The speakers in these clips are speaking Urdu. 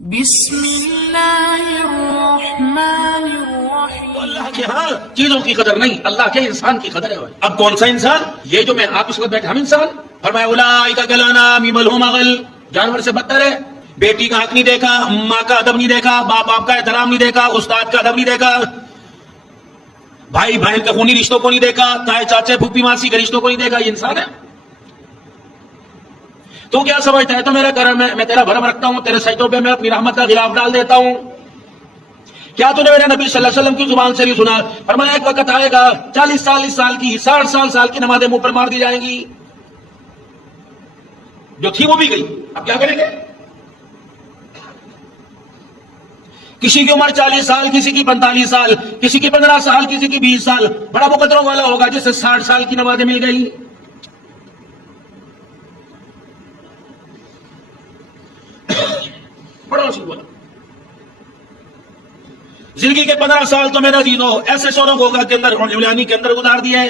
بسم اللہ الرحمن الرحیم۔ تو اللہ کے ہاں چیزوں کی قدر نہیں، اللہ کے انسان کی قدر ہے۔ اب کون سا انسان؟ یہ جو میں آپ اس وقت بیٹھے ہم انسان۔ فرمایا اولئک کالانعام بل هم اضل، جانور سے بدتر ہے۔ بیٹی کا حق نہیں دیکھا، ماں کا ادب نہیں دیکھا، باپ کا احترام نہیں دیکھا، استاد کا ادب نہیں دیکھا، بھائی بہن کے خونی رشتوں کو نہیں دیکھا، تائے چاچے پھوپھی ماسی کے رشتوں کو نہیں دیکھا، یہ انسان ہے۔ تو کیا سمجھتا ہے تو میرا کرم ہے، میں تیرا بھرم رکھتا ہوں، تیرے سجدوں پہ میں اپنی رحمت کا غلاف ڈال دیتا ہوں۔ کیا تو نے میرے نبی صلی اللہ علیہ وسلم کی زبان سے بھی سنا؟ فرمایا ایک وقت آئے گا 40 سال کی 60 سال کی نمازیں منہ پر مار دی جائیں گی، جو تھی وہ بھی گئی، اب کیا کریں گے؟ کسی کی عمر 40 سال، کسی کی 45 سال، کسی کی 15 سال، کسی کی 20 سال، بڑا مقدروں والا ہوگا جسے 60 سال کی نمازیں مل گئی۔ بڑا نصیب والا۔ زندگی کے 15 سال تو میرا عزیزو ایسے شوروں ہوگا کے اندر اولیانی کے اندر گزار دیا ہے،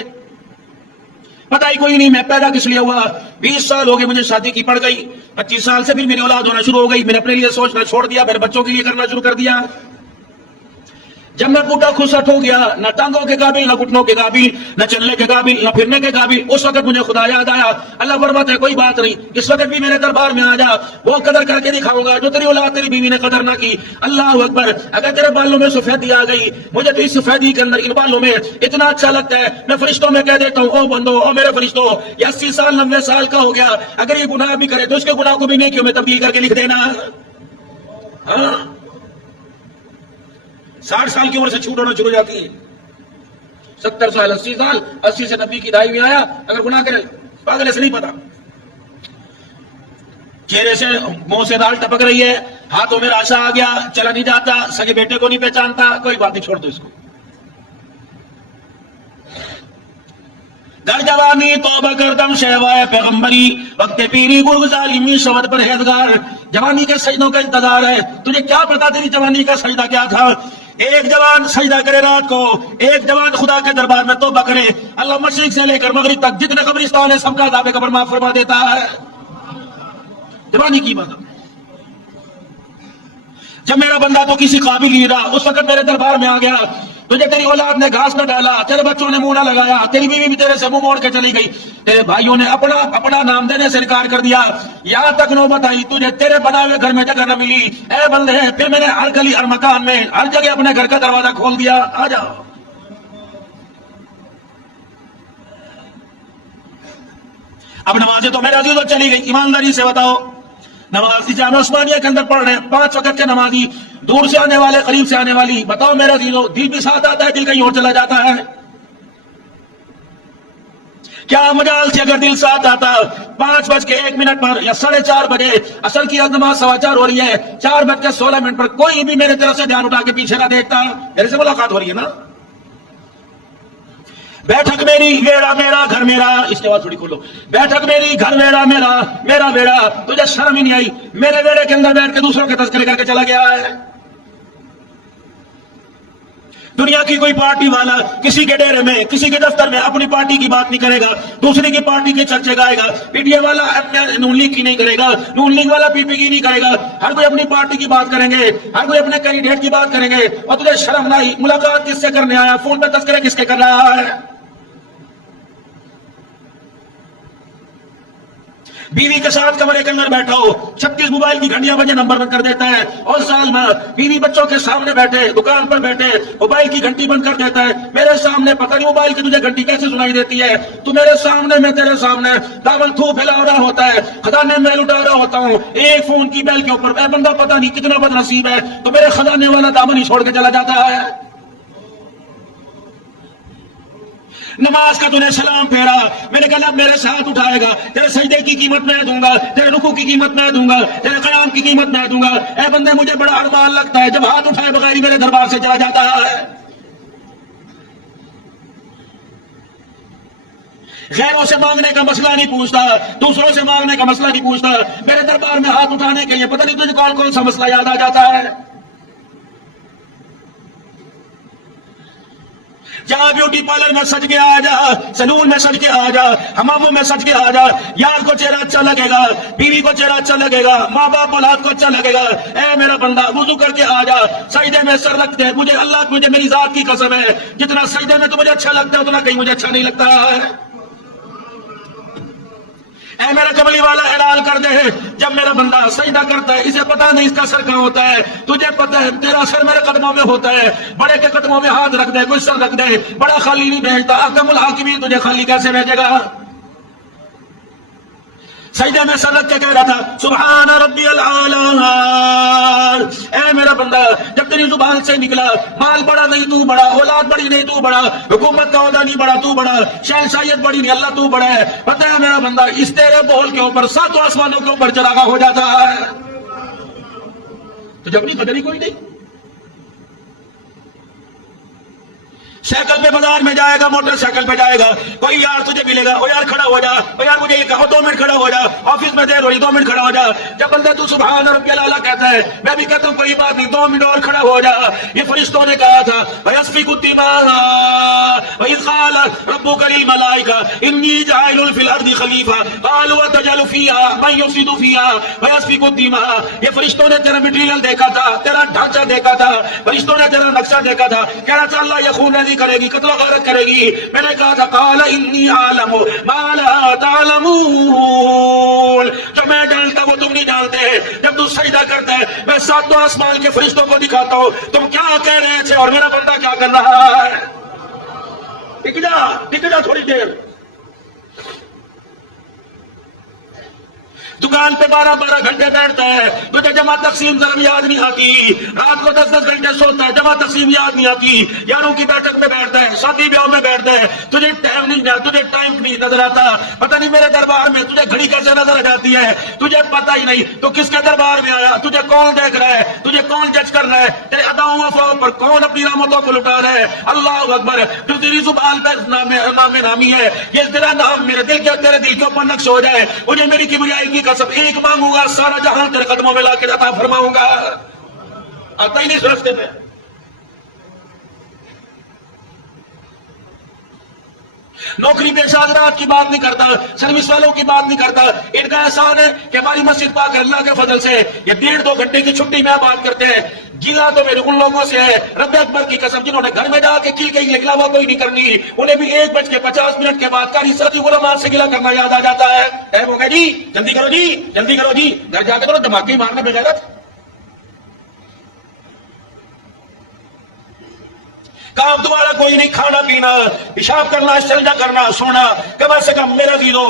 پتہ ہی کوئی نہیں میں پیدا کس لیے ہوا۔ 20 سال ہو گئے مجھے شادی کی پڑ گئی، 25 سال سے پھر میری اولاد ہونا شروع ہو گئی، میں نے اپنے لیے سوچنا چھوڑ دیا، میرے بچوں کے لیے کرنا شروع کر دیا۔ جب میں ٹوٹا کھسٹ ہو گیا، نہ ٹانگوں کے قابل، نہ گھٹنوں کے قابل، نہ چلنے کے قابل، نہ پھرنے کے قابل، اس وقت مجھے خدا یاد آیا۔ اللہ فرماتا ہے کوئی بات نہیں، اس وقت بھی میرے دربار میں آ جا، وہ قدر کر کے دکھاؤں گا جو تیری اولاد تیری بیوی نے قدر نہ کی۔ اللہ اکبر۔ اگر تیرے بالوں میں سفیدی آ گئی، مجھے تو اس سفیدی کے اندر ان بالوں میں اتنا اچھا لگتا ہے، میں فرشتوں میں کہہ دیتا ہوں او بندو، او میرے فرشتوں، یہ 80 سال 90 سال کا ہو گیا، اگر یہ گناہ بھی کرے تو اس کے گناہ کو بھی نیکیوں میں تبدیل کر کے لکھ دینا۔ ہاں 60 سال کی عمر سے چھوٹ ہونا شروع ہو جاتی ہے، 70 سال 80 سال، 80 سے 90 کی دہائی میں آیا، اگر گناہ کرے پاگل سے نہیں پتا، چہرے سے منہ سے دال ٹپک رہی ہے، ہاتھوں میں راشا آ گیا، چلا نہیں جاتا، سگے بیٹے کو نہیں پہچانتا، کوئی بات نہیں، چھوڑ دو اس کو۔ در جوانی توبہ کردم شہوائے پیغمبری، وقت پیری گرگزالی شبد پرہیزگار۔ جوانی کے سجدوں کا انتظار ہے، تجھے کیا پتا تیری جوانی کا سجدہ کیا تھا؟ ایک جوان سجدہ کرے رات کو، ایک جوان خدا کے دربار میں توبہ کرے، اللہ مشرق سے لے کر مغرب تک جتنے قبرستان ہے سب کا عذاب قبر معاف فرما دیتا ہے۔ جوانی کی بات۔ جب میرا بندہ تو کسی قابل نہیں رہا، اس وقت میرے دربار میں آ گیا، تجھے تیری اولاد نے گھاس نہ ڈالا، تیرے بچوں نے منہ نہ لگایا، تیری بیوی بھی تیرے سے منہ موڑ کے چلی گئی، تیرے بھائیوں نے اپنا نام دینے سے انکار کر دیا، یہاں تک نوبت آئی تجھے تیرے بنائے ہوئے گھر میں جگہ نہ ملی، اے بندے پھر میں نے ہر گلی ہر مکان میں ہر جگہ اپنے گھر کا دروازہ کھول دیا، آ جاؤ۔ اب نمازیں تو میرے عزیزوں چلی گئی، ایمانداری سے بتاؤ، نماز جامعہ عثمانیہ کے اندر پڑھ رہے ہیں، 5 وقت کے نمازی، دور سے آنے والے قریب سے آنے والی، بتاؤ میرا عزیزو دل بھی ساتھ آتا ہے، دل کہیں اور چلا جاتا ہے؟ کیا مجال سے اگر دل ساتھ آتا 5:01 پر یا 4:30 بجے اصل کی نماز 4:15 ہو رہی ہے، 4:16 پر کوئی بھی میرے طرف سے دھیان اٹھا کے پیچھے نہ دیکھتا، میرے سے ملاقات ہو رہی ہے نا؟ بیٹھک میری ویڑا میرا گھر میرا، اس کے بعد تھوڑی کھولو، بیٹھک میری گھر ویڑا میرا، میرا ویڑا، تجھے شرم ہی نہیں آئی میرے ویڑے کے اندر بیٹھ کے دوسروں کے تذکرے کر کے چلا گیا ہے۔ دنیا کی کوئی پارٹی والا کسی کے ڈیرے میں کسی کے دفتر میں اپنی پارٹی کی بات نہیں کرے گا، دوسری کی پارٹی کے چرچے گائے گا، پی ٹی اے والا اپنے نون لیگ کی نہیں کرے گا، نون لیگ والا پی پی کی نہیں کرے گا، ہر کوئی اپنی پارٹی کی بات کریں گے، ہر کوئی اپنے کینڈیڈیٹ کی بات کریں گے، اور تجھے شرم نہ آئی ملاقات کس سے کرنے آیا، فون پہ تذکرے کس کے کر رہا ہے؟ بیوی کے ساتھ کمرے کے اندر بیٹھا ہو، 36 موبائل کی گھنٹیاں بجے نمبر بند کر دیتا ہے، اور سال میں بیوی بچوں کے سامنے بیٹھے دکان پر بیٹھے موبائل کی گھنٹی بند کر دیتا ہے، میرے سامنے پتہ نہیں موبائل کی تجھے گھنٹی کیسے سنائی دیتی ہے، تو میرے سامنے میں تیرے سامنے دامن تھو پھیلا رہا ہوتا ہے، خزانے میں لٹا رہا ہوتا ہوں، ایک فون کی بیل کے اوپر اے بندہ پتہ نہیں کتنا بد نصیب ہے، تو میرے خزانے والا دامن ہی چھوڑ کے چلا جاتا ہے۔ نماز کا تو نے سلام پھیرا، میں نے کہا اب میرے ساتھ اٹھائے گا، تیرے سجدے کی قیمت میں دوں گا، تیرے رکوع کی قیمت میں دوں گا، تیرے قیام کی قیمت میں دوں گا، اے بندے مجھے بڑا ارمان لگتا ہے جب ہاتھ اٹھائے بغیر ہی میرے دربار سے چلا جاتا ہے۔ غیروں سے مانگنے کا مسئلہ نہیں پوچھتا، دوسروں سے مانگنے کا مسئلہ نہیں پوچھتا، میرے دربار میں ہاتھ اٹھانے کے لیے پتہ نہیں تجھے کون کون سا مسئلہ یاد آ جاتا ہے۔ جہاں بیوٹی پارلر میں سج کے آ جا، سلون میں سج کے آ جا، حماموں میں سج کے آ جا، یار کو چہرہ اچھا لگے گا، بیوی کو چہرہ اچھا لگے گا، ماں باپ اولاد کو اچھا لگے گا۔ اے میرا بندہ وضو کر کے آ جا، سجدے میں سر رکھ دے، مجھے اللہ مجھے میری ذات کی قسم ہے جتنا سجدے میں تو مجھے اچھا لگتا ہے اتنا کہیں مجھے اچھا نہیں لگتا ہے۔ اے میرا کملی والا اعلان کر دے، جب میرا بندہ سجدہ کرتا ہے اسے پتا نہیں اس کا سر کہاں ہوتا ہے، تجھے پتا ہے تیرا سر میرے قدموں میں ہوتا ہے، بڑے کے قدموں میں ہاتھ رکھ دے، کوئی سر رکھ دے، بڑا خالی نہیں بھیجتا، احکم الحاکمین تجھے خالی کیسے بھیجے گا؟ سجدے میں سر رکھ کے کہہ رہا تھا سبحان ربی الاعلی۔ اے میرا بندہ جب تیری زبان سے نکلا مال بڑا نہیں تو بڑا، اولاد بڑی نہیں تو بڑا، حکومت کا عہدہ نہیں بڑا تو بڑا، شہنشاہیت بڑی نہیں اللہ تو بڑا ہے، پتہ ہے میرا بندہ اس تیرے بول کے اوپر ساتوں آسمانوں کے اوپر چراغاں ہو جاتا ہے۔ تو جب نہیں قدر ہی کوئی نہیں، سائیکل پہ بازار میں جائے گا، موٹر سائیکل پہ جائے گا، کوئی یار تجھے ملے گا، او یار کھڑا ہو جا، او یار مجھے یہ کہو 2 منٹ کھڑا ہو جا، آفس میں دیر ہو رہی 2 منٹ کھڑا ہو جا۔ جب بندہ تو سبحان ربی الاعلی کہتا ہے میں بھی کہتا ہوں کوئی بات نہیں 2 منٹ اور کھڑا ہو جا۔ یہ فرشتوں نے کہا تھا وَيَسْفِكُ الدِّمَاءَ وَإِذْ قَالَ رَبُّكَ لِلْمَلَائِكَةِ إِنِّي جَاعِلٌ فِي الْأَرْضِ خَلِيفَةً قَالُوا أَتَجْعَلُ فِيهَا مَن يُفْسِدُ فِيهَا وَيَسْفِكُ الدِّمَاءَ۔ یہ فرشتوں نے تیرا مٹیریل دیکھا تھا، تیرا ڈھانچہ دیکھا تھا، فرشتوں نے تیرا نقشہ دیکھا تھا، کہہ رہا تھا اللہ یہ خون ریزی کرے گی، قتل و غارت کرے گی۔ میں نے کہا تھا قال انی اعلم ما لا تعلمون، جو میں جانتا وہ تم نہیں جانتے۔ جب تو سجدہ کرتا ہے میں ساتوں آسمان کے فرشتوں کو دکھاتا ہوں تم کیا کہہ رہے تھے اور میرا بندہ کیا کر رہا ہے۔ ٹک جا تھوڑی دیر۔ دکان پہ 12 گھنٹے بیٹھتا ہے، تجھے جمع تقسیم ضرب یاد نہیں آتی، رات کو 10 گھنٹے سوتا ہے، جمع تقسیم یاد نہیں آتی، یاروں کی بیٹھک میں بیٹھتا ہے، شادی بیاہ میں بیٹھتا ہے، تجھے ٹائم نہیں نظر آتا، پتہ نہیں میرے دربار میں تجھے گھڑی کیسے نظر آ جاتی ہے، تجھے پتہ ہی نہیں تو کس کے دربار میں آیا، تجھے کون دیکھ رہا ہے، تجھے کون جج کر رہا ہے، تیرے اداؤں افواہوں پر کون اپنی رحمتوں کو لٹا رہا ہے۔ اللہ اکبر، تو تیری زبان پہ نام نامی ہے، یہ تیرا نام میرے دل کے تیرے دل کے اوپر نقش ہو جائے، مجھے میری کبریائی کی قسم ایک مانگوں گا سارا جہاں تیرے قدموں میں لا کے عطا فرماؤں گا۔ آتا ہی نہیں سرستے پہ۔ نوکری پیشہ حضرات کی بات نہیں کرتا، سروس والوں کی بات نہیں کرتا، ان کا احسان ہے کہ ہماری مسجد پاک اللہ کے فضل سے یہ 1.5-2 گھنٹے کی چھٹی میں بات کرتے ہیں۔ گلا تو میرے ان لوگوں سے ہے رب اکبر کی قسم جنہوں نے گھر میں جا کے کل کے گلا کوئی نہیں کرنی، انہیں بھی 1:50 کے بعد کاری ساتھی علماء سے گلا کرنا یاد آ جاتا ہے۔ ٹائم ہو گیا جی، جلدی کرو جی، جلدی کرو جی، گھر جا کے کرو دھماکے مارنا بغیرت۔ کام تمہارا کوئی نہیں، کھانا پینا، پیشاب کرنا، استنجا کرنا، سونا، کم سے کم میرا عزیزو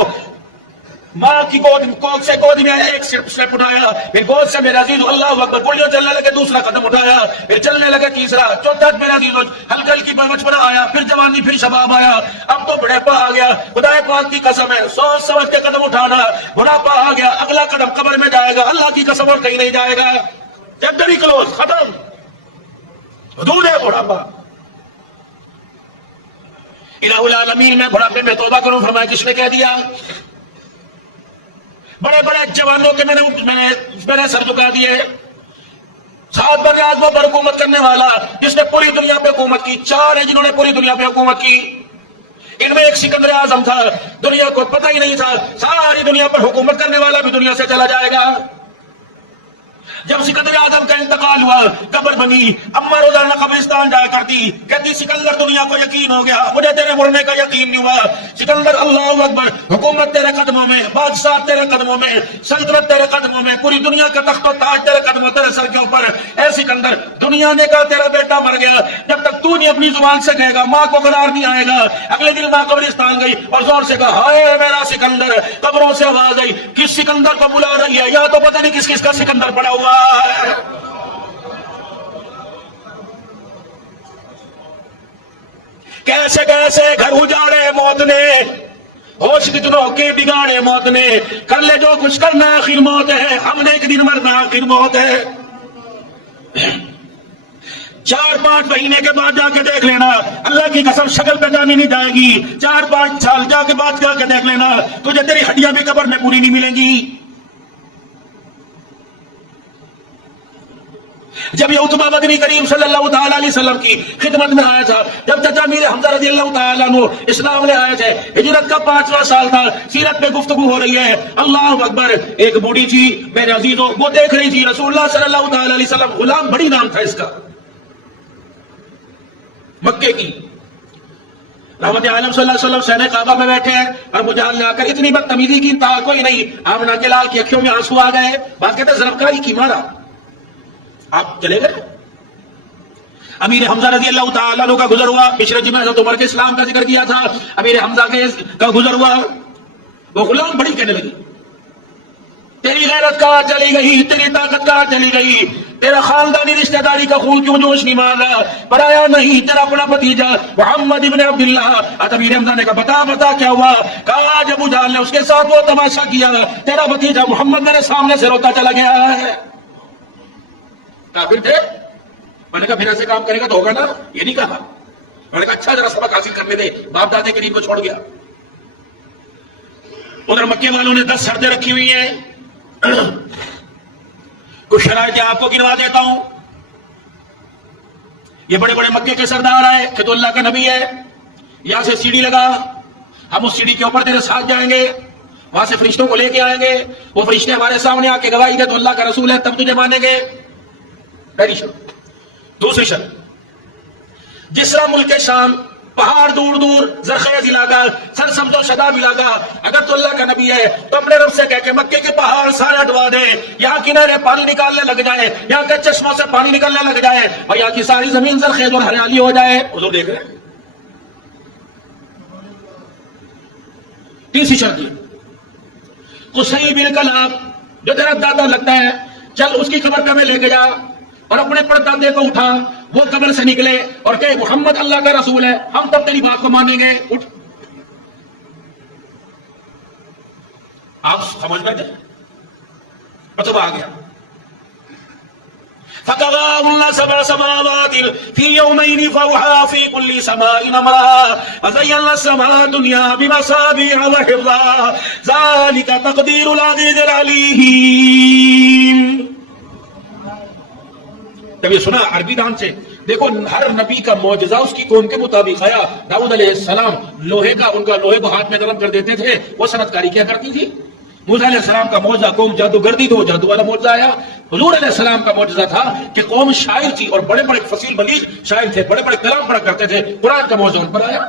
ماں کی گود سے گود میں ایک سٹیپ اٹھایا، پھر گود سے میرا عزیزو اللہ اکبر پولیو چلنے لگے دوسرا قدم اٹھایا، پھر چلنے لگے تیسرا، چوتھا میرا عزیزو ہلکی ہلکی بچپنا آیا، پھر جوانی، پھر شباب آیا، اب تو بڑھاپا آ گیا۔ خدا پاک کی قسم ہے سوچ سمجھ کے قدم اٹھانا، بڑھاپا آ گیا، اگلا قدم قبر میں جائے گا، اللہ کی قسم اور کہیں نہیں جائے گا۔ چیپٹر ہی کلوز، ختم، حدود ہے بڑھاپا۔ الہ العالمین میں بڑھاپے میں توبہ کروں فرمایا، کس نے کہہ دیا؟ بڑے بڑے جوانوں کے میں نے سر جھکا دیے، 7 بر اعظموں پر حکومت کرنے والا جس نے پوری دنیا پہ حکومت کی، 4 ہیں جنہوں نے پوری دنیا پہ حکومت کی، ان میں ایک سکندر اعظم تھا، دنیا کو پتہ ہی نہیں تھا ساری دنیا پر حکومت کرنے والا بھی دنیا سے چلا جائے گا۔ جب سکندر اعظم کا انتقال ہوا قبر بنی، اما روزانہ قبرستان جایا کرتی، کہتی سکندر دنیا کو یقین ہو گیا، مجھے تیرے مرنے کا یقین نہیں ہوا۔ سکندر اللہ اکبر، حکومت تیرے قدموں میں، بادشاہ تیرے قدموں میں، سلطنت تیرے قدموں میں، پوری دنیا کا تخت و تاج تیرے قدموں تیرے سر کے اوپر۔ اے سکندر، دنیا نے کہا تیرا بیٹا مر گیا، جب تک تو نہیں اپنی زبان سے کہے گا ماں کو قرار نہیں آئے گا۔ اگلے دن ماں قبرستان گئی اور زور سے کہا ہائے میرا سکندر، قبروں سے آواز آئی کس سکندر کو بلا رہی ہے، یا تو پتہ نہیں کس کس کا سکندر پڑا ہوا ہے۔ کیسے کیسے گھر اجاڑے موت نے، ہوش کتنوں کے بگاڑے موت نے، کر لے جو کچھ کرنا آخر موت ہے، ہم نے ایک دن مرنا آخر موت ہے۔ 4-5 مہینے کے بعد جا کے دیکھ لینا، اللہ کی قسم شکل پہچانی نہیں جائے گی، 4-5 سال جا کے بعد جا کے دیکھ لینا، تجھے تیری ہڈیاں بھی قبر میں پوری نہیں ملیں گی۔ جب یہ اتبا مدنی کریم صلی اللہ تعالیٰ علیہ وسلم کی خدمت میں آیا تھا، جب چچا امیر حمزہ رضی اللہ تعالیٰ عنہ اسلام لے آئے تھے، ہجرت کا 5واں سال تھا، سیرت پہ گفتگو ہو رہی ہے، اللہ اکبر، ایک بوڑھی تھی میرے عزیزوں، وہ دیکھ رہی تھی رسول اللہ صلی اللہ تعالیٰ علیہ وسلم، غلام بڑی نام تھا اس کا، مکے کی، رحمت عالم صلی اللہ علیہ وسلم سینہ کعبہ میں بیٹھے ہیں اور مجھال لے آ کر اتنی بدتمیزی کی انتہا کوئی نہیں، آمنہ کے لال کی اکھیوں میں آنسو آ گئے، بات کہتے ہیں ضربکاری کی مارا، آپ چلے گئے۔ امیر حمزہ رضی اللہ تعالیٰ عنہ کا گزر ہوا، پچھلے جمعہ حضرت عمر کے اسلام کا ذکر کیا تھا، امیر حمزہ کا گزر ہوا، وہ غلام بڑی کہنے لگی تیری غیرت کہاں چلی گئی، تیری طاقت کہاں چلی گئی، تیرا خاندانی رشتہ داری کا خون کیوں جوش نہیں مار رہا، پرایا نہیں تیرا اپنا بھتیجا محمد ابن عبداللہ۔ امیر حمزہ نے کہا بتا کیا ہوا، کہا جب ابو جہل نے اس کے ساتھ وہ تماشا کیا، تیرا بھتیجا محمد میرے سامنے سے روتا چلا گیا ہے۔ کافر تھے، میں نے کہا پھر ایسے کام کرے گا تو ہوگا نا، یہ نہیں کہا، میں نے کہا اچھا ذرا سبق حاصل کرنے دے، باپ دادے کے دین کو چھوڑ گیا۔ ادھر مکے والوں نے 10 شرطیں رکھی ہوئی ہیں، کچھ شرائط آپ کو گنوا دیتا ہوں۔ یہ بڑے بڑے مکے کے سردار آئے کہ تو اللہ کا نبی ہے، یہاں سے سیڑھی لگا، ہم اس سیڑھی کے اوپر تیرے ساتھ جائیں گے، وہاں سے فرشتوں کو لے کے آئیں گے، وہ فرشتے ہمارے سامنے آ کے گواہی دے تو اللہ کا رسول ہے، تب تجھے مانیں گے، پہلی شرط۔ دوسری شرط، جس طرح ملک شام پہاڑ دور دور زرخیز علاقہ، سرسبز و شاداب علاقہ، اگر تو اللہ کا نبی ہے تو اپنے رب سے کہہ کے مکے کے پہاڑ سارے ہٹوا دے، یہاں کنارے پانی نکالنے لگ جائے، یہاں کے چشموں سے پانی نکلنے لگ جائے اور یہاں کی ساری زمین زرخیز اور ہریالی ہو جائے۔ حضور دیکھ رہے ہیں۔ تیسری شرط یہ، قصی بن کلاب جو تیرا دادا لگتا ہے، چل اس کی قبر پہ میں لے کے جا اور اپنے پردادے کو اٹھا، وہ قبر سے نکلے اور کہ محمد اللہ کا رسول ہے، ہم تب تیری بات کو مانیں گے، اٹھ۔ آپ سمجھ بیٹھے، فتویٰ آ گیا، فَقَضَاهُنَّ سَبْعَ سَمَاوَاتٍ فِي يَوْمَيْنِ فَأَوْحَىٰ فِي كُلِّ سَمَاءٍ أَمْرَهَا وَزَيَّنَّا السَّمَاءَ الدُّنْيَا بِمَصَابِيحَ وَحِفْظًا ذَلِكَ تَقْدِيرُ الْعَزِيزِ الْعَلِيمِ۔ جب یہ سنا عربی دان سے، دیکھو ہر نبی کا معجزہ اس کی قوم کے مطابق آیا۔ داؤد علیہ السلام لوہے کو ہاتھ میں نرم کر دیتے تھے، وہ صنعت کاری کیا کرتی تھی۔ موسیٰ علیہ السلام کا معجزہ قوم جادوگردی تھی، وہ جادو والا معجزہ آیا۔ حضور علیہ السلام کا معجزہ تھا کہ قوم شاعر تھی اور بڑے بڑے فصیل بلیغ شاعر تھے، بڑے بڑے کلام پڑھا کرتے تھے، قرآن کا معجزہ ان پر آیا۔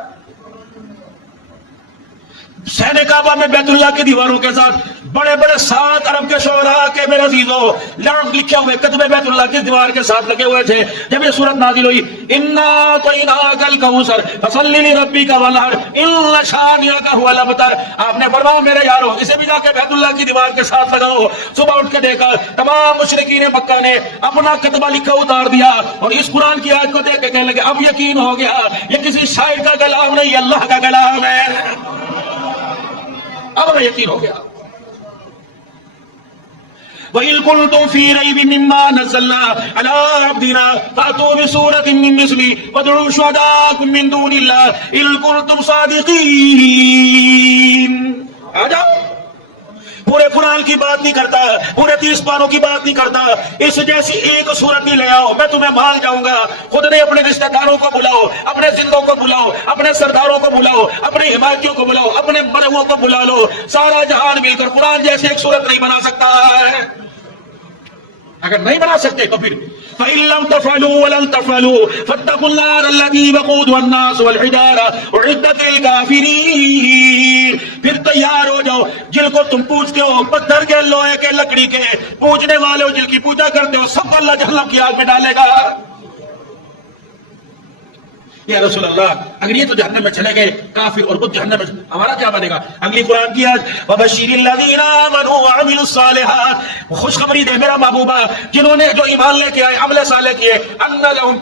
سینہ کعبہ میں بیت اللہ کی دیواروں کے ساتھ بڑے بڑے 7 عرب کے شعراء کے میرے عزیزوں نام لکھے ہوئے کتبے بیت اللہ کی دیوار کے ساتھ لگے ہوئے تھے۔ جب یہ سورت نازل ہوئی، اِنَّا أَعْطَيْنَاكَ الْكَوْثَرَ فَصَلِّ لِرَبِّكَ وَانْحَرْ إِنَّ شَانِئَكَ هُوَ الْأَبْتَرُ۔ آپ نے فرمایا میرے یارو اسے بھی جا کے بیت اللہ کی دیوار کے ساتھ لگاؤ۔ صبح اٹھ کے دیکھا تمام مشرکین مکہ نے اپنا کتبہ لکھا اتار دیا اور اس قرآن کی آیت کو دیکھ کے کہنے لگے اب یقین ہو گیا یہ کسی شاعر کا کلام نہیں، اللہ کا کلام ہے۔ اب ہمیں یقین ہو گیا۔ وَإِن كُنتُمْ فِي رَيْبٍ مِّمَّا نَزَّلْنَا عَلَىٰ عَبْدِنَا فَأْتُوا بِسُورَةٍ مِّن مِّثْلِهِ وَادْعُوا شُهَدَاءَكُم مِّن دُونِ اللَّهِ إِن كُنتُمْ صَادِقِينَ۔ آ جاؤ، پورے قرآن کی بات نہیں کرتا، پورے 30 پاروں کی بات نہیں کرتا، اس جیسی ایک صورت بھی لے آؤ، میں تمہیں مان جاؤں گا۔ خود نے اپنے رشتہ داروں کو بلاؤ، اپنے زندوں کو بلاؤ، اپنے سرداروں کو بلاؤ، اپنے حمایتیوں کو بلاؤ، اپنے مرہووں کو بلا لو، سارا جہان مل کر قرآن جیسے ایک صورت نہیں بنا سکتا ہے۔ اگر نہیں بنا سکتے تو پھر فَإِن لَّمْ تَفْعَلُوا وَلَن تَفْعَلُوا فَاتَّقُوا النَّارَ الَّتِي وَقُودُهَا النَّاسُ وَالْحِجَارَةُ أُعِدَّتْ لِلْكَافِرِينَ۔ پھر تیار ہو جاؤ، جن کو تم پوجتے ہو، پتھر کے، لوہے کے، لکڑی کے، پوجنے والے ہو، جن کی پوجا کرتے ہو، سب اللہ جہنم کی آگ میں ڈالے گا۔ یا رسول اللہ اگر یہ تو جہنم میں چلے گئے کافر اور خود جہنم میں، ہمارا کیا بنے گا؟ اگلی قرآن کی آیت وَبَشِّرِ الَّذِينَ آمَنُوا وَعَمِلُوا الصَّالِحَاتِ، خوشخبری دے میرا محبوبہ جنہوں نے جو ایمان لے کے آئے، عمل صالح کیے، أَنَّ لَهُمْ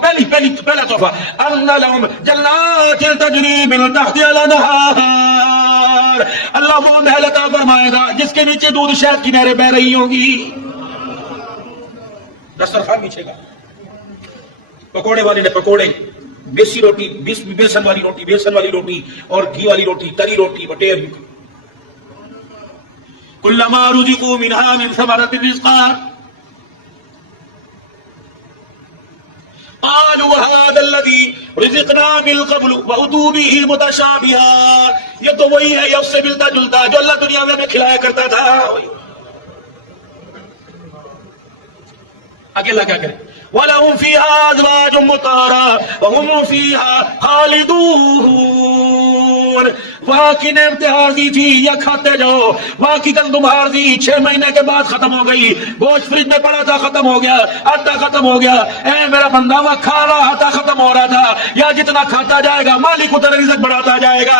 پہلا تحفہ أَنَّ لَهُمْ جَنَّاتٍ تَجْرِي مِن تَحْتِهَا الْأَنْهَارُ، اللہ وہ محل عطا فرمائے گا جس کے نیچے دودھ شہد کی نہریں بہ رہی ہوں گی۔ دسترخوان پیچھے گا، پکوڑے والے نے پکوڑے، بیسی روٹی، بیسن والی روٹی، بیسن والی روٹی اور گھی والی روٹی، تری روٹی، بٹیر۔ کلما رزقوا منها من ثمرة رزقا، قالوا هذا الذي رزقنا من قبل واتوا به متشابها، یہ تو وہی ہے، یہ اس سے ملتا جلتا جو اللہ دنیا میں ہمیں کھلایا کرتا تھا۔ اکیلا کیا کرے؟ وَلَهُمْ فِيهَا أَزْوَاجٌ مُطَهَّرَةٌ وَهُمْ فِيهَا خَالِدُونَ۔ وہاں کی نعمت عارضی تھی، یا کھاتے جاؤ، وہاں کی گندم عارضی 6 مہینے کے بعد ختم ہو گئی، گوشت فریج میں پڑا تھا ختم ہو گیا، آٹا ختم ہو گیا، اے میرا بندہ وہ کھا رہا تھا ختم ہو رہا تھا، یا جتنا کھاتا جائے گا مالک اتنا رزق بڑھاتا جائے گا۔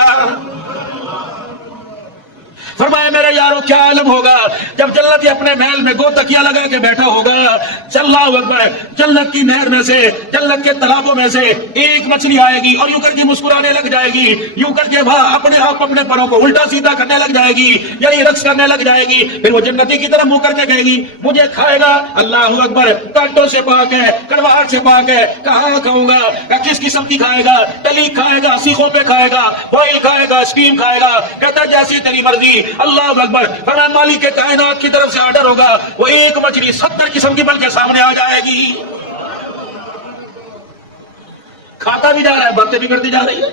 فرمایا میرے یارو کیا عالم ہوگا جب جنتی اپنے محل میں گو تکیا لگا کے بیٹھا ہوگا، اللہ اکبر، جنت کی نہر میں سے، جنت کے تالابوں میں سے ایک مچھلی آئے گی اور یوں کر کے مسکرانے لگ جائے گی، یوں کر کے وہ اپنے آپ اپنے پروں کو الٹا سیدھا کرنے لگ جائے گی، یعنی رقص کرنے لگ جائے گی، پھر وہ جنتی کی طرف منہ کر کے کہے گی مجھے کھائے گا؟ اللہ اکبر، کانٹوں سے پاک ہے، کڑواہٹ سے پاک ہے، کہاں کھاؤں گا؟ کس قسم کی کھائے گا؟ تلی کھائے گا، سیخوں پہ کھائے گا، بوائل کھائے گا، اسٹیم کھائے گا؟ کہتا ہے جیسی تیری مرضی۔ اللہ اکبر، فرمان مالک کے کائنات کی طرف سے آرڈر ہوگا، وہ ایک مچھلی 70 قسم کی بن کے سامنے آ جائے گی۔ کھاتا بھی جا رہا ہے، باتیں بھی کرتی جا رہی ہے۔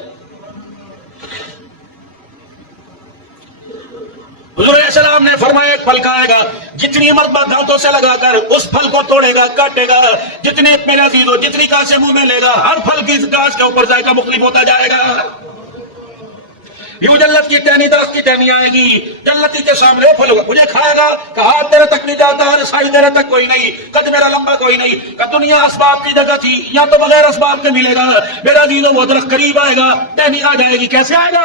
حضور علیہ السلام نے فرمایا ایک پھل کھائے گا، جتنی مرتبہ دانتوں سے لگا کر اس پھل کو توڑے گا، کاٹے گا، جتنے میرے عزیزو جتنی کاسے منہ میں لے گا، ہر پھل کی کاس کے اوپر ذائقہ مختلف ہوتا جائے گا۔ یوں جنت کی ٹہنی، درخت کی ٹہنی آئے گی، جنتی کے سامنے پھل ہوگا، مجھے کھائے گا؟ کہا تیرے تک نہیں جاتا، رسائی تیرے تک کوئی نہیں، قد میرا لمبا کوئی نہیں، کہ دنیا اسباب کی جگہ تھی، یا تو بغیر اسباب کے ملے گا، میرا عزیزو وہ درخت قریب آئے گا، ٹہنی آ جائے گی۔ کیسے آئے گا؟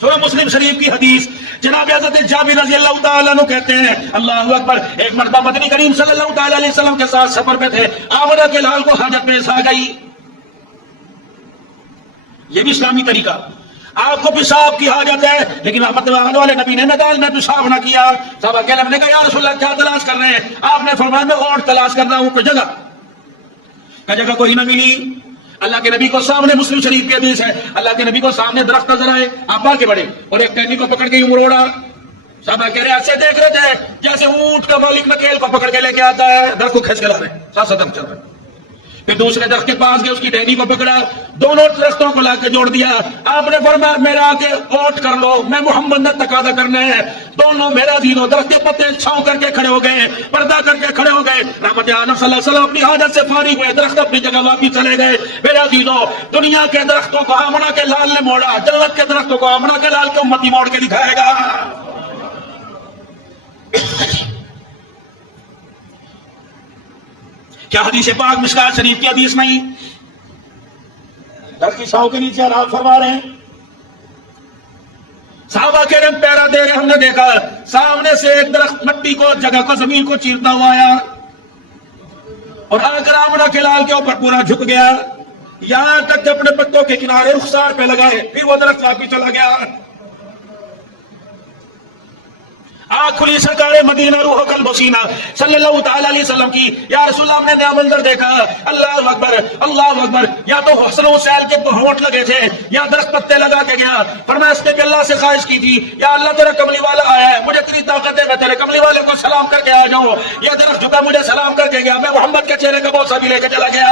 سورہ مسلم شریف کی حدیث، جناب حضرت جابر رضی اللہ تعالیٰ عنہ کہتے ہیں اللہ اکبر، ایک مرتبہ مدنی کریم صلی اللہ تعالیٰ علیہ وسلم کے ساتھ سفر پہ تھے، آمنہ کے لال کو حاجت پیش آ گئی۔ یہ بھی اسلامی طریقہ، آپ کو پیشاب کی حاجت ہے لیکن رحمت اللہ والے نبی نے میدان میں پیشاب نہ کیا، صحابہ کہنے لگے کہ یا رسول اللہ کیا تلاش کر رہے ہیں؟ آپ نے فرمایا میں اوٹ تلاش کر رہا ہوں، کوئی جگہ کا جگہ کوئی نہ ملی۔ اللہ کے نبی کو سامنے، مسلم شریف کی حدیث ہے، اللہ کے نبی کو سامنے درخت نظر آئے، آپ آگے بڑھے اور ایک ٹہنی کو پکڑ کے یوں مروڑا، صحابہ کہہ رہے ایسے دیکھ رہے تھے جیسے اونٹ کا مالک نکیل کو پکڑ کے لے کے آتا ہے، درخت کو کھینچ کے لا رہے ہیں، ساتھ ساتھ چل رہے ہیں۔ پھر دوسرے درخت کے پاس گئے، اس کی ٹہنی کو پکڑا، دونوں درختوں کو لا کے جوڑ دیا، آپ نے فرمایا میرا آگے اوٹ کر لو، میں محمد نے تقاضا کرنا ہے۔ دونوں میرا دینوں درخت کے پتے چھاؤں کر کے کھڑے ہو گئے، پردہ کر کے کھڑے ہو گئے، رحمت عالم صلی اللہ علیہ وسلم اپنی حاجت سے فارغ ہوئے، درخت اپنی جگہ واپس چلے گئے۔ میرا دینوں دنیا کے درختوں کو آمنہ کے لال نے موڑا، جنت کے درختوں کو آمنہ کے لال کے امتی موڑ کے دکھائے گا۔ کیا حدیث پاک مشکات شریف کی حدیث نہیں؟ درخت کی چھاؤں کے نیچے آرام فرما رہے ہیں، صحابہ کہہ رہے ہیں پیرا دے رہے، ہم نے دیکھا سامنے سے ایک درخت مٹی کو، جگہ کو، زمین کو چیرتا ہوا آیا اور آ کر آمنہ کے لال کے اوپر پورا جھک گیا، یہاں تک کہ اپنے پتوں کے کنارے رخسار پہ لگائے، پھر وہ درخت واپس چلا گیا۔ آنکھ کھلی سرکار مدینہ روح قلب و سینہ صلی اللہ تعالیٰ علیہ وسلم کی، یا رسول اللہ ہم نے نیا منظر دیکھا، اللہ اکبر اللہ اکبر، یا تو حسن و سیل کے ہونٹ لگے تھے یا درخت پتے لگا کے گیا، فرمایا اس نے بھی اللہ سے خواہش کی تھی یا اللہ تیرا کملی والا آیا ہے، مجھے تیری طاقت ہے، میں تیرے کملی والے کو سلام کر کے آ جاؤں، یہ درخت جھکا مجھے سلام کر کے گیا، میں محمد کے چہرے کا بوسہ بھی لے کے چلا گیا۔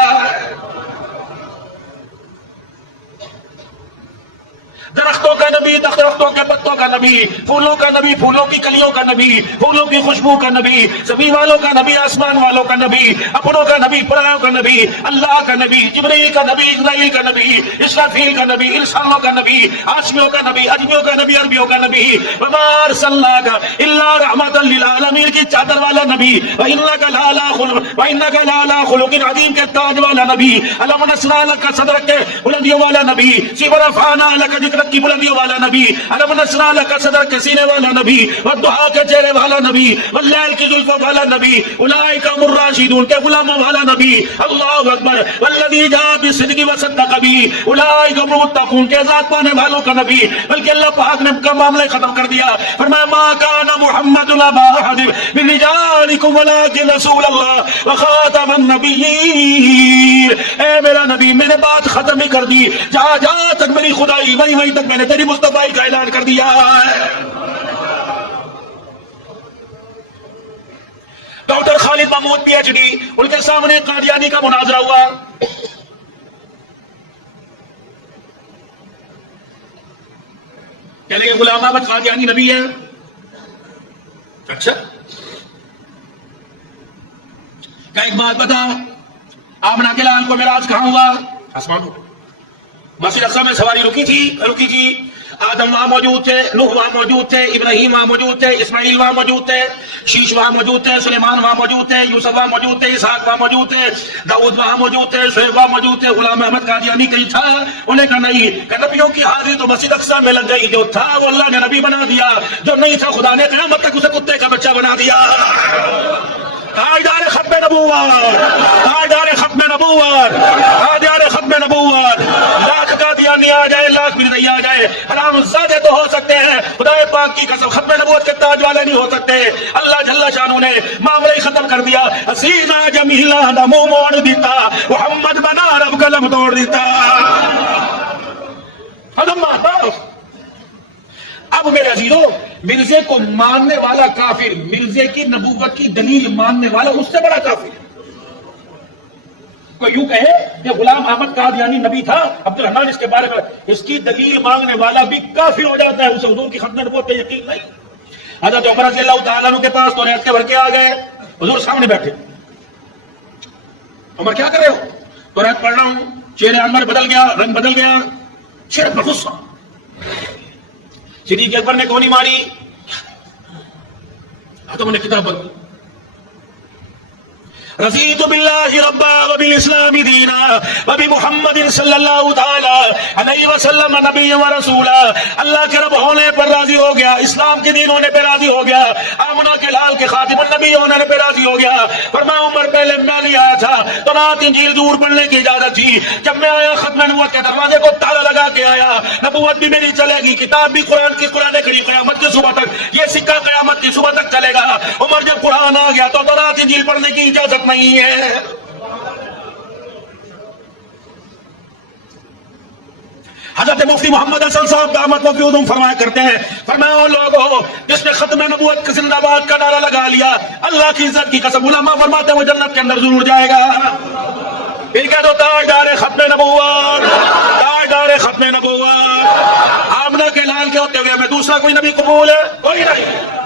درختوں کا نبی، درختوں کے پتوں کا نبی، پھولوں کا نبی، پھولوں کی کلیوں کا نبی، پھولوں کی خوشبو کا نبی، زمین والوں کا نبی، آسمان والوں کا نبی، اپنوں کا نبی، پرایوں کا نبی، اللہ کا نبی، جبرائیل کا نبی، اسرائیل کا نبی، اسرافیل کا نبی، انسانوں کا نبی، ہاشمیوں کا نبی، اجمیوں کا نبی، عربیوں کا نبی، وما ارسلناک الا رحمۃ للعالمین کی چادر والا نبی، وانک لعلی خلق عظیم کے تاج والا نبی، الم نشرح لک صدرک کے بلندیوں والا نبی، ورفعنا لک ذکرک کی بلندیوں والا نبی، الم نشرح لک صدرک کے سینے والا نبی، والضحیٰ کے چہرے والا نبی، واللیل کی زلفوں والا نبی، اولئک هم الراشدون کے غلاموں والا نبی، اللہ اکبر، والذی جاء بالصدق وصدق به اولئک هم المتقون کے ذات پانے والوں کا نبی، بلکہ اللہ پاک نے کا معاملہ ختم کر دیا، فرمایا ما کان محمد ابا احد من رجالکم ولکن رسول اللہ وخاتم النبیین، اے میرا نبی میں نے بات ختم ہی کر دی، جہاں جہاں تک میری خدائی وہیں تک میں نے تیری مصطفیٰ کا اعلان کر دیا ہے۔ ڈاکٹر خالد محمود پی ایچ ڈی، ان کے سامنے قادیانی کا مناظرہ ہوا. کہنے کے غلام احمد قادیانی نبی ہے. اچھا کہ ایک بات بتا، آمنہ کے لال کو معراج کہاں ہوا؟ آسمان. مسجد اقصی میں سواری رکی تھی. آدم وہاں موجود تھے، نوح وہاں موجود تھے، ابراہیم وہاں موجود تھے، اسماعیل وہاں موجود تھے، شیش وہاں موجود تھے، سلیمان وہاں موجود تھے، یوسف وہاں موجود تھے، اسحاق وہاں موجود تھے، داؤد وہاں موجود تھے، شعیب وہاں موجود تھے. غلام احمد قادیانی کہیں تھا؟ انہیں کہا نہیں، کہ نبیوں کی حاضری تو مسجد اقصی میں لگ گئی. جو تھا وہ اللہ نے نبی بنا دیا، جو نہیں تھا خدا نے قیامت تک اسے کتے کا بچہ بنا دیا. تاجدار ختم نبوت، تاجدار ختم نبوت، تاجدار ختم نبوت. لاکھ قادیانی آ جائے، لاکھ مردئی آ جائے، حرام زادے تو ہو سکتے ہیں، خدا پاک کی قسم ختم نبوت کے تاج والے نہیں ہو سکتے. اللہ جل شانہ نے معاملہ ہی ختم کر دیا. حسینہ جمیلہ دا منہ موڑ دیتا، محمد بنا رب قلم توڑ دیتا. اب میرے عزیزو، مرزے کو ماننے والا کافر، مرزے کی نبوت کی دلیل ماننے والا اس سے بڑا کافر. کوئی یوں کہے کہ غلام احمد قادیانی نبی تھا، عبد الرحمن اس کے بارے میں، اس کی دلیل مانگنے والا بھی کافر ہو جاتا ہے، اسے حضور کی ختم نبوت پہ یقین نہیں. حضرت عمر رضی اللہ تعالیٰ عنہ کے پاس تو ریت کے بھر کے آ گئے، حضور سامنے بیٹھے. عمر کیا کر رہے ہو؟ تو ریت پڑھ رہا ہوں. چہرے انور بدل گیا، رنگ بدل گیا، چہرے پر غصہ. صدیق اکبر نے کونی ماری، تو میں نے کتاب بند. رضیت باللہ ربا وبالاسلام دینا وبمحمد صلی اللہ تعالی علیہ وسلم نبی و رسولا. اللہ کے رب ہونے پر راضی ہو گیا، اسلام کے دین ہونے پہ راضی ہو گیا، آمنہ کے لال کے خاتم النبی ہونے پہ راضی ہو گیا. فرمایا عمر پہلے میں نہیں آیا تھا تو رات انجیل دور پڑھنے کی اجازت تھی، جب میں آیا ختم نبوت کے دروازے کو تالا لگا کے آیا. نبوت بھی میری چلے گی، کتاب بھی قرآن کی، قرآن کھڑی قیامت کی صبح تک، یہ سکہ قیامت کی صبح تک چلے گا. عمر جب قرآن آ گیا تو رات انجیل پڑھنے کی اجازت نہیں ہے. حضرت مفتی محمد حسن صاحب دامت وفیودم فرمایا کرتے ہیں، فرمایا وہ لوگوں جس نے ختم نبوت کا زندہ باد کا نعرہ لگا لیا، اللہ کی عزت کی قسم، علماء فرماتے ہیں وہ جنت کے اندر ضرور جائے گا. پھر کہہ دو تاجدار ختم نبوت، تاجدار ختم نبوت. آمنہ کے لال کے ہوتے ہوئے ہمیں دوسرا کوئی نبی قبول ہے؟ کوئی نہیں.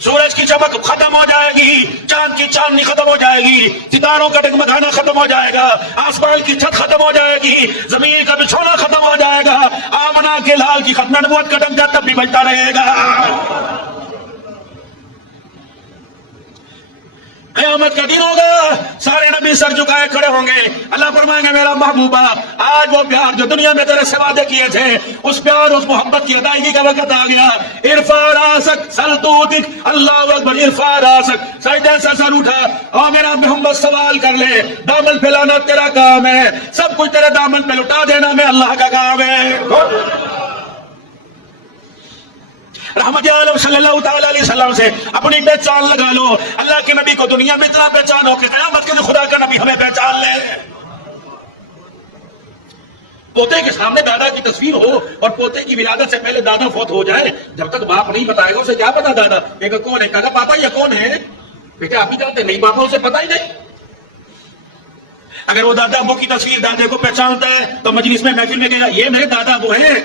سورج کی چمک ختم ہو جائے گی، چاند کی چاندنی ختم ہو جائے گی، ستاروں کا ڈگمگانا ختم ہو جائے گا، آسمان کی چھت ختم ہو جائے گی، زمین کا بچھونا ختم ہو جائے گا، آمنہ کے لال کی ختم نبوت کا ڈنکا تب بھی بجتا رہے گا. قیامت کا دن ہوگا، سارے نبی سر جھکائے کھڑے ہوں گے. اللہ فرمائیں گے میرا محبوبہ آج وہ پیار جو دنیا میں تیرے سے وعدے کیے تھے، اس پیار اس محبت کی ادائیگی کا وقت آ گیا. ارفع راسک سل توتک، اللہ اکبر. ارفع راسک، سجدے سے سر اٹھا اور میرا محمد سوال کر لے. دامن پھیلانا تیرا کام ہے، سب کچھ تیرے دامن پہ لٹا دینا میں اللہ کا کام ہے. رحمت عالم صلی اللہ تعالی علیہ وسلم سے اپنی پہچان لگا لو. اللہ کے نبی کو دنیا میں اتنا پہچان ہو کہ قیامت کے دن خدا کا نبی ہمیں پہچان لے. پوتے کے سامنے دادا کی تصویر ہو اور پوتے کی ولادت سے پہلے دادا فوت ہو جائے، جب تک باپ نہیں بتائے گا اسے کیا پتا دادا ایک کون ہے. کہا پاپا یہ کون ہے؟ بیٹے آپ ہی جانتے نہیں، پاپا اسے پتا ہی نہیں. اگر وہ دادا ابو کی تصویر دادے کو پہچانتا ہے تو مجلس میں محفل میں کہے گا یہ میرے دادا ابو ہیں،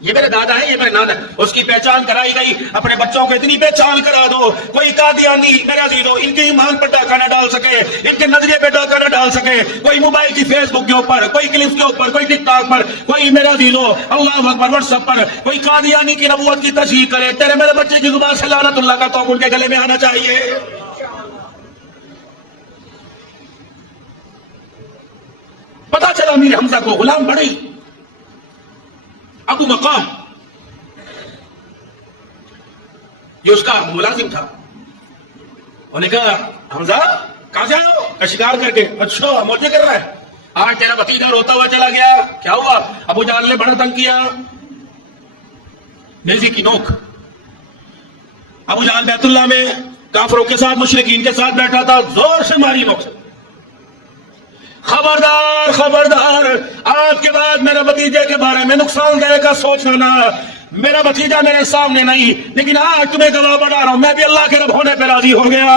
یہ میرے دادا ہیں، یہ میرے نانا. اس کی پہچان کرائی گئی. اپنے بچوں کو اتنی پہچان کرا دو کوئی قادیانی میرے عزیزو ان کے ایمان پر ڈاکہ نہ ڈال سکے، ان کے نظریے پہ ڈاکہ نہ ڈال سکے. کوئی موبائل کی فیس بک کے اوپر، کوئی کلپس کے اوپر، کوئی ٹک ٹاک پر، کوئی میرے عزیزو اللہ اکبر واٹس ایپ پر کوئی قادیانی کی نبوت کی تشہیر کرے، تیرے میرے بچے کی زبان سے لعنت اللہ کا توق ان کے گلے میں آنا چاہیے. پتا چلا امیر حمزہ کو غلام بڑی ابو مقام یہ اس کا ملازم تھا. انہوں نے کہا حمزہ کہاں سے آئے ہو؟ شکار کر کے. اچھا موجے کر رہا ہے، آج تیرا بھتیجا روتا ہوا چلا گیا. کیا ہوا؟ ابو جان نے بڑا تنگ کیا. نیزی کی نوک. ابو جان بیت اللہ میں کافروں کے ساتھ مشرکین کے ساتھ بیٹھا تھا، زور سے ماری نوک سے. خبردار خبردار، آج کے بعد میرے بھتیجے کے بارے میں نقصان دہ کا سوچنا نہ. میرا بھتیجا میرے سامنے نہیں، لیکن آج تمہیں گواہ بنا رہا ہوں، میں بھی اللہ کے رب ہونے پہ راضی ہو گیا۔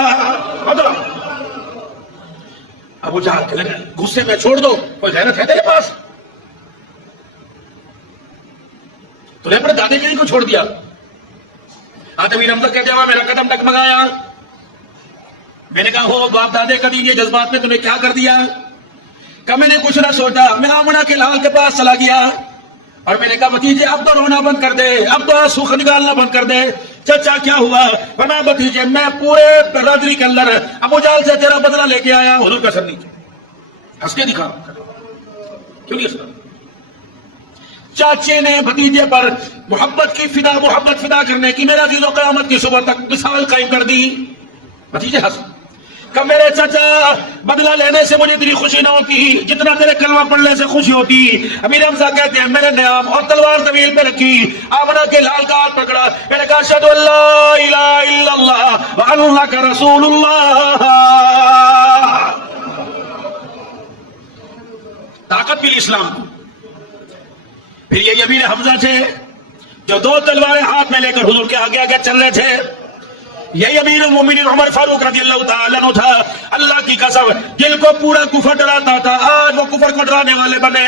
ابو جہل کہنے لگا غصے میں چھوڑ دو، کوئی غیرت ہے تیرے پاس؟ تو نے اپنے دادے کے لیے کو چھوڑ دیا؟ امیر حمزہ کہتے ہیں میرا قدم ڈگمگایا، میں نے کہا ہو باپ دادے کا دین، یہ جذبات میں تمہیں کیا کر دیا؟ کہ میں نے کچھ نہ سوچا، میں آمنہ کے لال کے پاس چلا گیا اور میں نے کہا بھتیجے اب تو رونا بند کر دے، اب تو آنسو نکالنا بند کر دے۔ چچا کیا ہوا؟ فرمایا بھتیجے میں پورے برادری کے اندر ابو جہل سے تیرا بدلہ لے کے آیا۔ حضور کا سر نیچے ہنس کے دکھا، کیوں نہیں ہنسنا؟ چاچے نے بھتیجے پر محبت فدا کرنے کی میرا عزیز و قیامت کی صبح تک مثال قائم کر دی۔ بھتیجے ہنس کہ میرے چچا بدلہ لینے سے مجھے اتنی خوشی نہ ہوتی جتنا تیرے کلمہ پڑھنے سے خوشی ہوتی۔ امیر حمزہ کہتے ہیں میرے نیام اور تلوار طویل پہ رکھی، آمنہ کے لال کا ہاتھ پکڑا، میں نے کہا اشہدو ان لا الہ الا اللہ وانک رسول اللہ۔ طاقت بھی اسلام کو۔ پھر یہ امیر حمزہ تھے جو دو تلواریں ہاتھ میں لے کر حضور کے آگے آگے چل رہے تھے۔ یہی امیر المومنین عمر فاروق رضی اللہ تعالیٰ عنہ تھا، اللہ کی قسم جن کو پورا کفر ڈراتا تھا آج وہ کفر کو ڈرانے والے بنے۔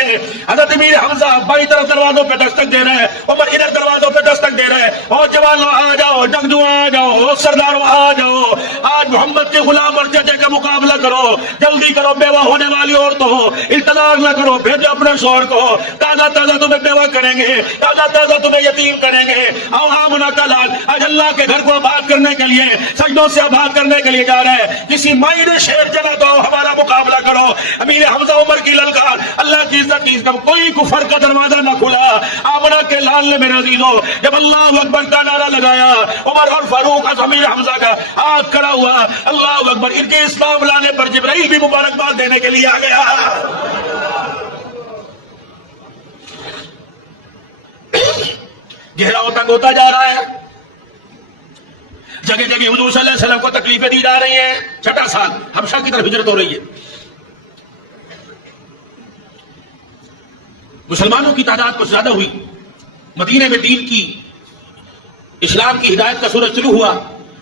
حضرت امیر حمزہ بائیں طرف دروازوں پہ دستک دے رہے ہیں، عمر ادھر دروازوں پہ دستک دے رہے ہیں، اور جوانوں آ جاؤ، جنگجو آ جاؤ، سرداروں آ جاؤ، آج محمد کے غلام اور چچے کا مقابلہ کرو، جلدی کرو، بیوہ ہونے والی عورتوں انتظار نہ کرو، بھیجو اپنے شوہر کو، تازہ تازہ تمہیں بیوہ کریں گے، تازہ تازہ تمہیں یتیم کریں گے۔ آؤ آمنہ کا لال آج اللہ کے گھر کو آباد کرنے کے لیے سجدوں سے آباد کرنے کے لیے جا رہے ہیں، کسی مائی نے شیر جنا دو، ہمارا مقابلہ کرو۔ امیر حمزہ عمر کی للکار، اللہ کی عزت کی عزت، کوئی کفر کا دروازہ نہ کھلا۔ آمنہ کے لال نے میرے عزیزوں جب اللہ اکبر کا نعرہ لگایا، عمر اور فاروق اور امیر حمزہ کا ہاتھ کھڑا ہوا، اللہ اکبر، ان کے اسلام لانے پر جبرائیل بھی مبارکباد دینے کے لیے آ گیا۔ گہراؤ تنگ ہوتا جا رہا ہے، جگہ جگہ حضور صلی اللہ علیہ وسلم کو تکلیفیں دی جا رہی ہیں۔ چھٹا سال حبشہ کی طرف ہجرت ہو رہی ہے، مسلمانوں کی تعداد کچھ زیادہ ہوئی، مدینے میں دین کی اسلام کی ہدایت کا سورج طلوع ہوا۔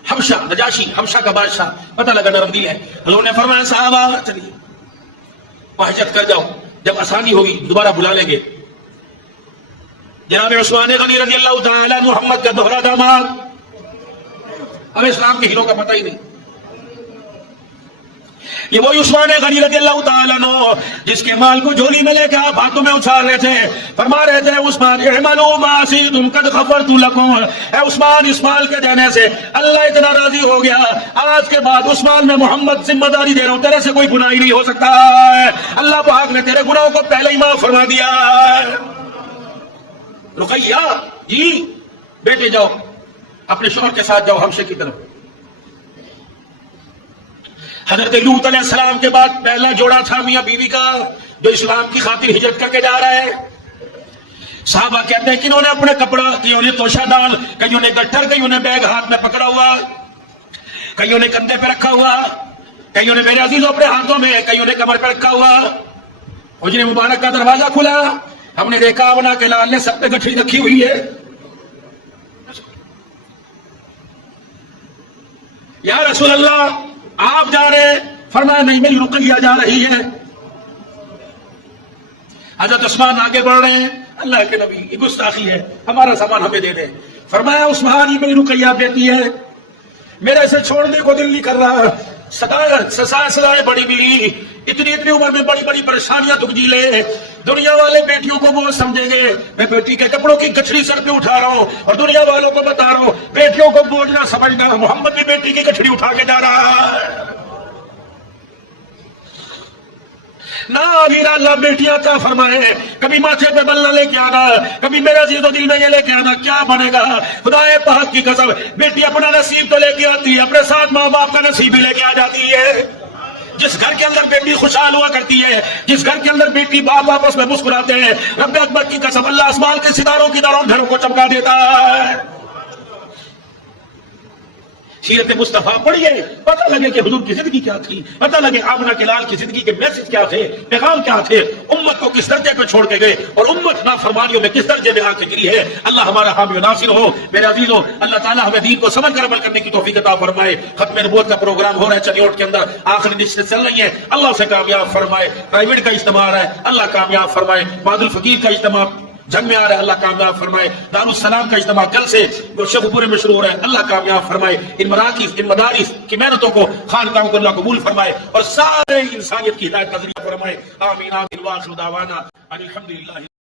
حبشہ نجاشی حبشہ کا بادشاہ پتہ لگا نرم دل ہے، حضور نے فرمایا صحابہ چلیے وہاں ہجرت کر جاؤ، جب آسانی ہوگی دوبارہ بلا لیں گے۔ جناب عثمان غنی رضی اللہ تعالیٰ محمد کا دوہرا داماد، ہمیں اسلام کے ہیروں کا پتہ ہی نہیں۔ یہ وہی عثمان غنی رضی اللہ تعالیٰ عنہ جس کے مال کو جھولی میں لے کے آپ ہاتھوں میں اچھال رہے تھے، فرما رہے تھے عثمان اعملوا ما شئتم قد غفرت لكم۔ اے عثمان اس مال کے دینے سے اللہ اتنا راضی ہو گیا، آج کے بعد عثمان میں محمد ذمہ داری دے رہا ہوں، تیرے سے کوئی گناہ ہی نہیں ہو سکتا، اللہ پاک نے تیرے گناہوں کو پہلے ہی معاف فرما دیا۔ رقیہ جی بیٹے جاؤ اپنے شوہر کے ساتھ جاؤ حبشے کی طرف۔ حضرت لوط علیہ السلام کے بعد پہلا جوڑا تھا میاں بیوی کا جو اسلام کی خاطر ہجرت کر کے جا رہا ہے۔ صحابہ کہتے ہیں کہ انہوں نے اپنے کپڑا، کئیوں نے توشہ ڈال، کئیوں نے گٹھر، کئیوں نے بیگ ہاتھ میں پکڑا ہوا، کئیوں نے کندھے پہ رکھا ہوا، کئیوں نے میرے عزیزوں اپنے ہاتھوں میں، کئیوں نے کمر پہ رکھا ہوا۔ حجر مبارک کا دروازہ کھلا، ہم نے دیکھا آمنہ کے لال نے سب پہ گٹھڑی رکھی ہوئی ہے۔ یا رسول اللہ آپ جا رہے ہیں؟ فرمایا نہیں میری رقیہ جا رہی ہے۔ حضرت عثمان آگے بڑھ رہے ہیں، اللہ کے نبی یہ گستاخی ہے، ہمارا سامان ہمیں دے دیں۔ فرمایا عثمان یہ میری رقیہ بیٹی ہے، میرے اسے چھوڑنے کو دل نہیں کر رہا، سزائیں بڑی ملی، اتنی عمر میں بڑی بڑی پریشانیاں دکھ جھیلے، دنیا والے بیٹیوں کو بوجھ سمجھیں گے، میں بیٹی کے کپڑوں کی گٹھڑی سر پہ اٹھا رہا ہوں اور دنیا والوں کو بتا رہا ہوں بیٹیوں کو بوجھ نہ سمجھنا، محمد بھی بیٹی کی گٹھڑی اٹھا کے جا رہا ہے۔ نہ میرا اللہ بیٹیاں کا فرمائے، کبھی ماتھے پہ بلنا لے کے آنا، کبھی میرا عزیز و دل میں یہ لے کے آنا، کیا بنے گا؟ خدا پاک کی قسم بیٹی اپنا نصیب تو لے کے آتی ہے، اپنے ساتھ ماں باپ کا نصیب بھی لے کے آ جاتی ہے۔ جس گھر کے اندر بیٹی خوشحال ہوا کرتی ہے، جس گھر کے اندر بیٹی باپ آپس میں مسکراتے ہیں، رب اکبر کی قسم اللہ آسمان کے ستاروں کی طرح گھروں کو چمکا دیتا ہے۔ سیرت مصطفیٰ پڑھیے، پتہ لگے کہ حضور کی زندگی کیا تھی، پتہ لگے آمنہ کے لال کی زندگی کے میسج کیا تھے، پیغام کیا تھے، امت کو کس درجے پہ چھوڑ کے گئے اور امت نافرمانیوں میں کس درجے میں آ کے گری ہے۔ اللہ ہمارا حامی و ناصر ہو۔ میرے عزیزوں، اللہ تعالیٰ ہمیں دین کو سمجھ کر عمل کرنے کی توفیق عطا فرمائے۔ ختم نبوت کا پروگرام ہو رہا ہے چنیوٹ کے اندر، آخری نشست چل رہی ہے، اللہ سے کامیاب فرمائے۔ پرائیویٹ کا اجتماع ہے، اللہ کامیاب فرمائے۔ معاد الفقیر کا اجتماع جنگ میں آ رہا ہے، اللہ کامیاب فرمائے۔ دارالسلام کا اجتماع کل سے شب پورے میں شروع ہو رہا ہے، اللہ کامیاب فرمائے۔ ان مراکز، ان مدارس کی محنتوں کو، خانقاہوں کو اللہ قبول فرمائے اور سارے انسانیت کی ہدایت کا ذریعہ فرمائے۔ آمین آمین۔ وآخر دعوانا ان الحمدللہ۔